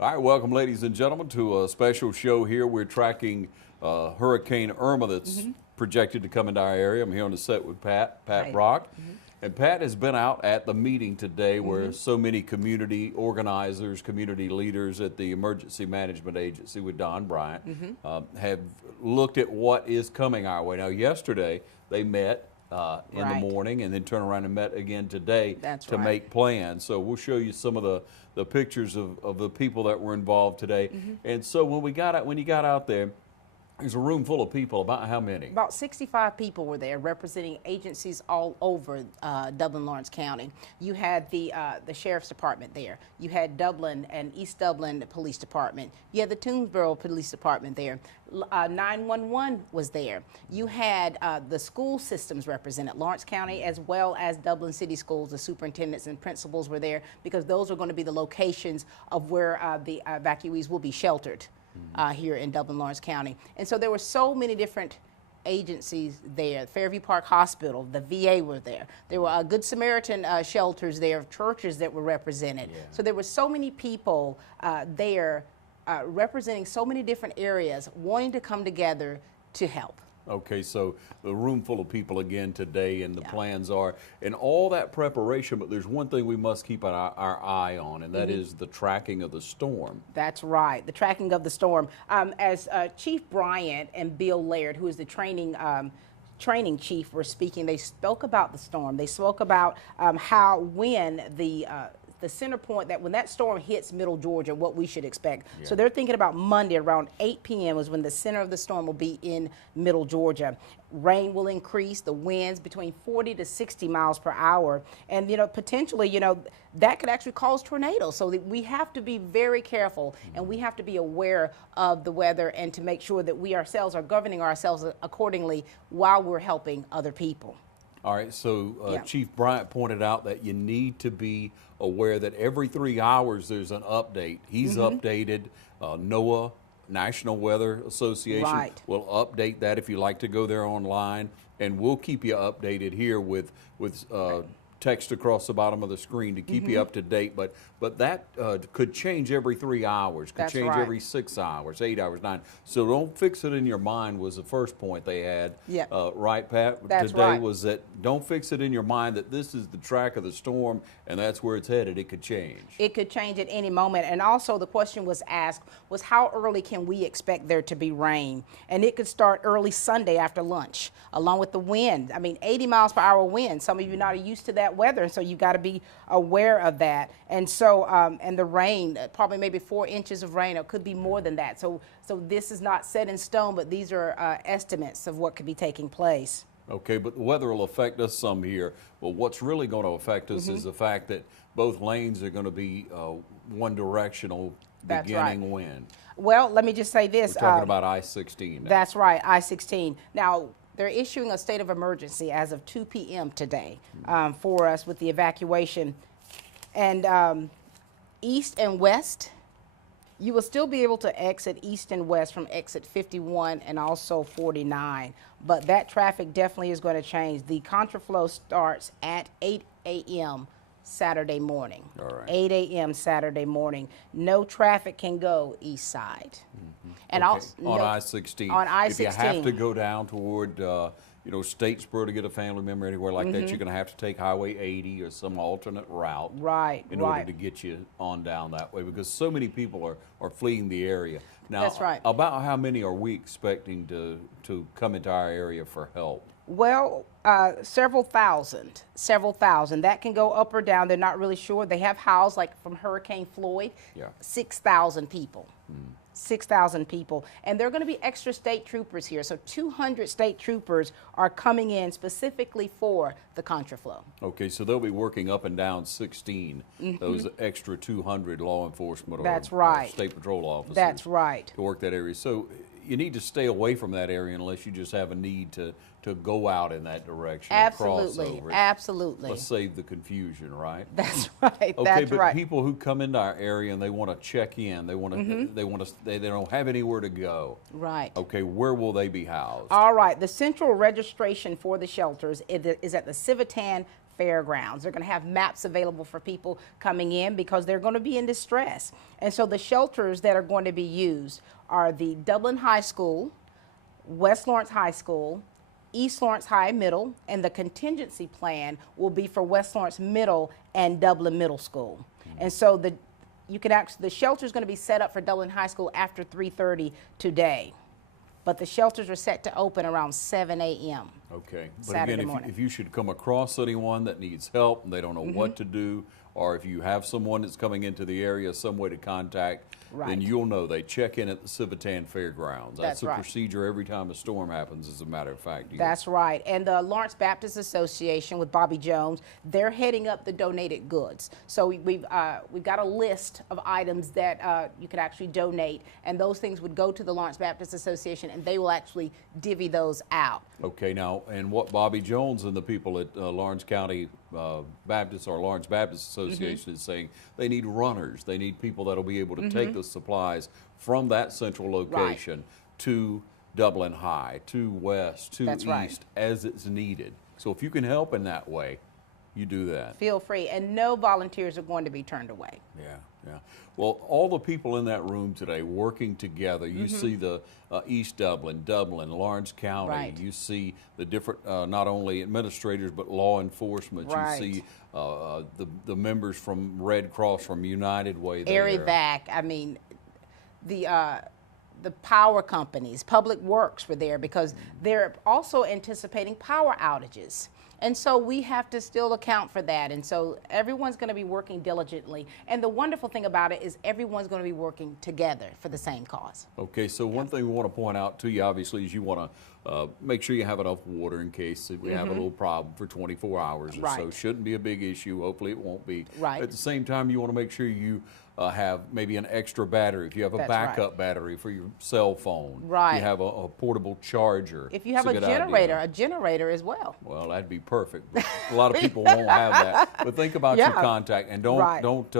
All right, welcome, ladies and gentlemen, to a special show here. We're tracking Hurricane Irma that's projected to come into our area. I'm here on the set with Pat Brock. And Pat has been out at the meeting today where so many community organizers, community leaders at the Emergency Management Agency with Don Bryant have looked at what is coming our way. Now, yesterday they met in the morning and then turned around and met again today to make plans. So we'll show you some of the pictures of the people that were involved today. And so when you got out there, there's a room full of people. About how many? About 65 people were there representing agencies all over Dublin-Lawrence County. You had the Sheriff's Department there. You had Dublin and East Dublin Police Department. You had the Toomsboro Police Department there. 911 was there. You had the school systems represented, Lawrence County as well as Dublin City Schools. The superintendents and principals were there because those are going to be the locations of where the evacuees will be sheltered. Here in Dublin-Lawrence County. And so there were so many different agencies there. Fairview Park Hospital, the VA were there. There were Good Samaritan shelters there, churches that were represented. So there were so many people there representing so many different areas wanting to come together to help. Okay, so the room full of people again today, and the plans are, and all that preparation, but there's one thing we must keep our eye on, and that is the tracking of the storm. That's right, the tracking of the storm. As Chief Bryant and Bill Laird, who is the training chief, were speaking, they spoke about the storm. They spoke about when the center point, that when that storm hits middle Georgia, what we should expect. So they're thinking about Monday around 8 p.m. is when the center of the storm will be in middle Georgia. Rain will increase, the winds between 40 to 60 miles per hour. And, potentially, that could actually cause tornadoes. So that we have to be very careful and we have to be aware of the weather and to make sure that we ourselves are governing ourselves accordingly while we're helping other people. All right, so Chief Bryant pointed out that you need to be aware that every 3 hours there's an update. He's updated. NOAA, National Weather Association, will update that if you like to go there online, and we'll keep you updated here with text across the bottom of the screen to keep you up to date. But that could change every 3 hours, could change every 6 hours, 8 hours, 9. So don't fix it in your mind was the first point they had. Right, Pat? Today was that don't fix it in your mind that this is the track of the storm and that's where it's headed. It could change. It could change at any moment. And also the question was asked was how early can we expect there to be rain? And it could start early Sunday after lunch, along with the wind. I mean, 80 miles per hour wind. Some of you are not used to that weather, and so you've got to be aware of that. And so, and the rain, probably maybe 4 inches of rain, or it could be more than that. So this is not set in stone, but these are estimates of what could be taking place. Okay, but the weather will affect us some here. But what's really going to affect us is the fact that both lanes are going to be one directional beginning wind. Well, let me just say this. We're talking about I-16 now. That's right, I-16. Now, they're issuing a state of emergency as of 2 p.m. today for us with the evacuation. And east and west, you will still be able to exit east and west from exit 51 and also 49. But that traffic definitely is going to change. The contraflow starts at 8 a.m. Saturday morning. 8 a.m. Saturday morning. No traffic can go east side. And also, on I-16. On I-16. If you have to go down toward, Statesboro to get a family member anywhere like that, you're going to have to take Highway 80 or some alternate route. In order to get you on down that way, because so many people are fleeing the area. Now, about how many are we expecting to come into our area for help? Well, several thousand. That can go up or down. They're not really sure. They have housed, like from Hurricane Floyd, 6,000 people. 6,000 people. And there are going to be extra state troopers here. So 200 state troopers are coming in specifically for the contraflow. Okay, so they'll be working up and down 16, those extra 200 law enforcement or state patrol officers. That's right. To work that area. So you need to stay away from that area unless you just have a need to go out in that direction. Absolutely, absolutely. Let's save the confusion, right? That's right. Okay, but people who come into our area and they want to check in, they want to, they don't have anywhere to go. Right. Okay, where will they be housed? All right. The central registration for the shelters is at the Civitan fairgrounds. They're going to have maps available for people coming in because they're going to be in distress. And so the shelters that are going to be used are the Dublin High School, West Lawrence High School, East Lawrence High Middle, and the contingency plan will be for West Lawrence Middle and Dublin Middle School. And so the shelter is going to be set up for Dublin High School after 3:30 today, but the shelters are set to open around 7 a.m. Okay, but Saturday again, morning. if you should come across anyone that needs help and they don't know Mm-hmm. what to do, or if you have someone that's coming into the area, some way to contact, then Right. you'll know. They check in at the Civitan Fairgrounds. That's the right. procedure every time a storm happens, as a matter of fact. That's right. And the Lawrence Baptist Association with Bobby Jones, they're heading up the donated goods. So we've got a list of items that you could actually donate, and those things would go to the Lawrence Baptist Association, and they will actually divvy those out. Okay, now, and what Bobby Jones and the people at Lawrence County Baptist or Lawrence Baptist Association is saying, they need runners. They need people that'll be able to take the supplies from that central location to Dublin High, to West, to That's East, right. as it's needed. So if you can help in that way, you do that. Feel free, and no volunteers are going to be turned away. Yeah, yeah. Well, all the people in that room today working together, you see the East Dublin, Lawrence County, Right. you see the different, not only administrators, but law enforcement. Right. You see the members from Red Cross, from United Way there. AirEvac, I mean, the power companies, Public Works were there because they're also anticipating power outages. And so we have to still account for that. And so everyone's going to be working diligently. And the wonderful thing about it is everyone's going to be working together for the same cause. Okay, so one thing we want to point out to you, obviously, is you want to make sure you have enough water in case we have a little problem for 24 hours or so. Right. Shouldn't be a big issue. Hopefully it won't be. Right. At the same time, you want to make sure you have maybe an extra battery. If you have a That's backup right. battery for your cell phone. Right. You have a portable charger. If you have It's a good idea. generator as well. Well, that'd be perfect. But a lot of people won't have that. But think about your Yeah. contact, and don't Right. don't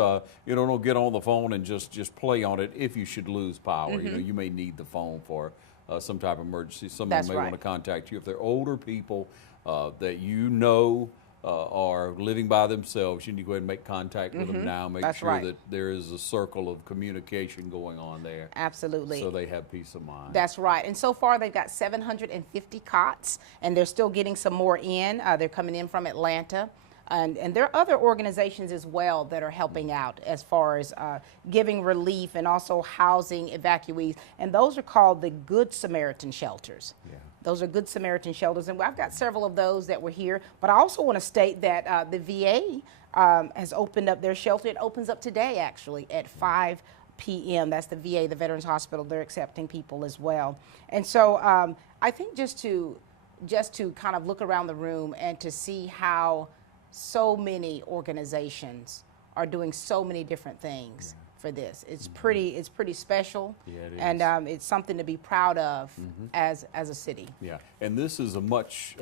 get on the phone and just play on it. If you should lose power, Mm-hmm. you may need the phone for some type of emergency. Someone That's may want right. to contact you if they're older people that you know are living by themselves. You need to go ahead and make contact with them now. Make That's sure right. that there is a circle of communication going on there, Absolutely. so they have peace of mind. That's right. And so far, they've got 750 cots, and they're still getting some more in. They're coming in from Atlanta. And there are other organizations as well that are helping out as far as giving relief and also housing evacuees. And those are called the Good Samaritan shelters. Yeah. Those are Good Samaritan shelters. And I've got several of those that were here. But I also want to state that the VA has opened up their shelter. It opens up today, actually, at 5 p.m. That's the VA, the Veterans Hospital. They're accepting people as well. And so I think just to kind of look around the room and to see how so many organizations are doing so many different things for this. It's pretty special. Yeah, it and is. it's something to be proud of as a city. Yeah, and this is a much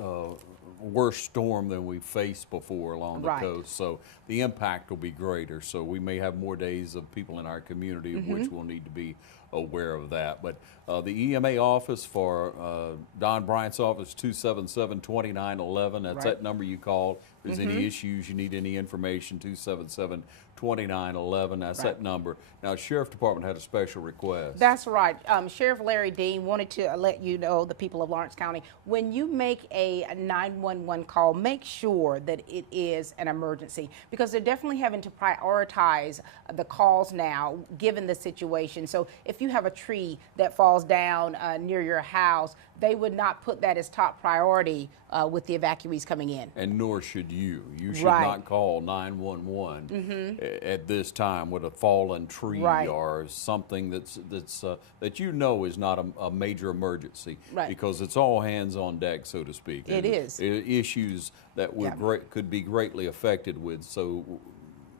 worse storm than we've faced before along the Right. coast, so the impact will be greater. So we may have more days of people in our community of which we'll need to be aware of that. But the EMA office for Don Bryant's office, 277-2911, that's Right. that number you call. If there's any issues, you need any information, 277-2911, that's Right. that number. Now, Sheriff Department had a special request. That's right. Sheriff Larry Dean wanted to let you know, the people of Lawrence County, when you make a 911 call, make sure that it is an emergency, because they're definitely having to prioritize the calls now, given the situation. So if you have a tree that falls down near your house, they would not put that as top priority with the evacuees coming in. And nor should you. You should Right. not call 911 at this time with a fallen tree Right. or something that you know is not a major emergency, Right. because it's all hands on deck, so to speak. It is. Issues that would Yeah. could be greatly affected with. So,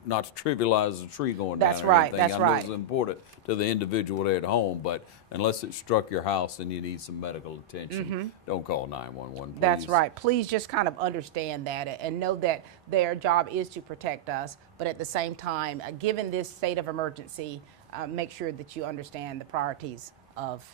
not to trivialize the tree going That's down or right, anything. that's I know right. it's important to the individual there at home, but unless it struck your house and you need some medical attention, don't call 911, please. That's right. Please just kind of understand that and know that their job is to protect us, but at the same time, given this state of emergency, make sure that you understand the priorities of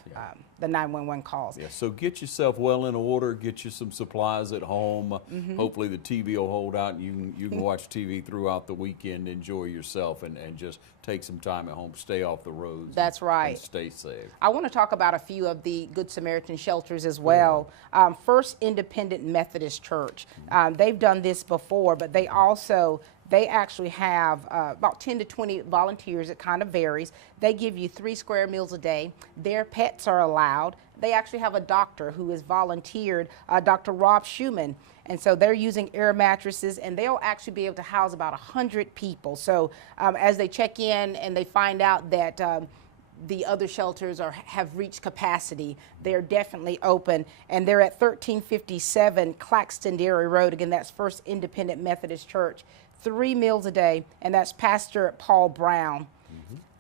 the 911 calls. Yeah, so get yourself well in order, get you some supplies at home. Hopefully the TV will hold out and you can watch TV throughout the weekend, enjoy yourself, and just take some time at home, stay off the roads. That's right. And stay safe. I want to talk about a few of the Good Samaritan shelters as well. First Independent Methodist Church, they've done this before, but they actually have about 10 to 20 volunteers. It kind of varies. They give you 3 square meals a day. Their pets are allowed. They actually have a doctor who is volunteered, Dr. Rob Schumann. And so they're using air mattresses, and they'll actually be able to house about 100 people. So as they check in and they find out that the other shelters have reached capacity, they're definitely open. And they're at 1357 Claxton Dairy Road. Again, that's First Independent Methodist Church. 3 meals a day, and that's Pastor Paul Brown.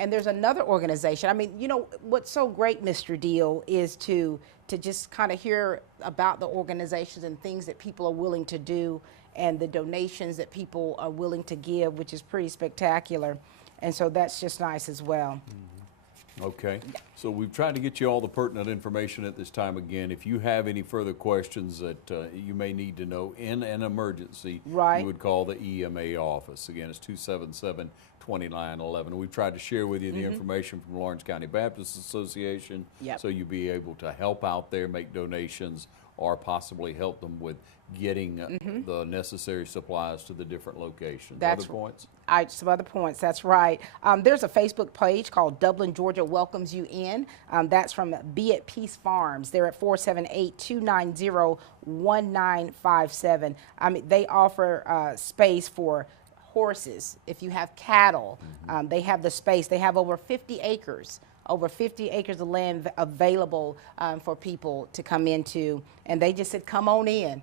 And there's another organization. I mean, you know, what's so great, Mr. Deal, is to just kind of hear about the organizations and things that people are willing to do and the donations that people are willing to give, which is pretty spectacular. And so that's just nice as well. Okay, so we've tried to get you all the pertinent information at this time. Again, if you have any further questions that you may need to know in an emergency, you would call the EMA office. Again, it's 277-2911. We've tried to share with you the information from Lawrence County Baptist Association, so you'll be able to help out there, make donations, or possibly help them with getting the necessary supplies to the different locations. Other points? Some other points, that's right. There's a Facebook page called Dublin, Georgia Welcomes You In. That's from Be at Peace Farms. They're at 478-290-1957. They offer space for horses. If you have cattle, they have the space. They have over 50 acres. Over 50 acres of land available for people to come into, and they just said, come on in.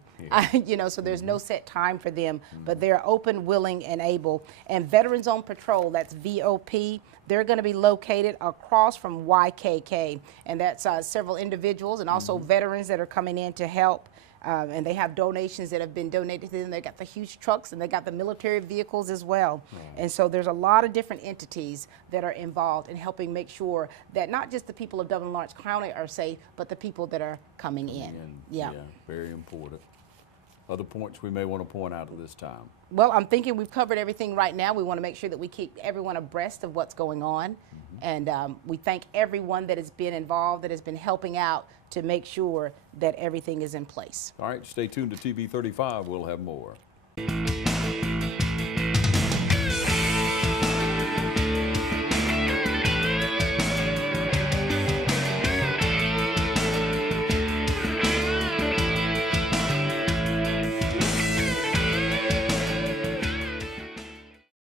You know, so there's no set time for them, but they're open, willing, and able. And Veterans on Patrol, that's VOP, they're going to be located across from YKK, and that's several individuals and also veterans that are coming in to help. And they have donations that have been donated to them. They got the huge trucks and they got the military vehicles as well. And so there's a lot of different entities that are involved in helping make sure that not just the people of Dublin Lawrence County are safe, but the people that are coming in. Yeah, very important. Other points we may want to point out at this time? Well, I'm thinking we've covered everything right now. We want to make sure that we keep everyone abreast of what's going on. And we thank everyone that has been involved, that has been helping out to make sure that everything is in place. All right, stay tuned to TV 35. We'll have more.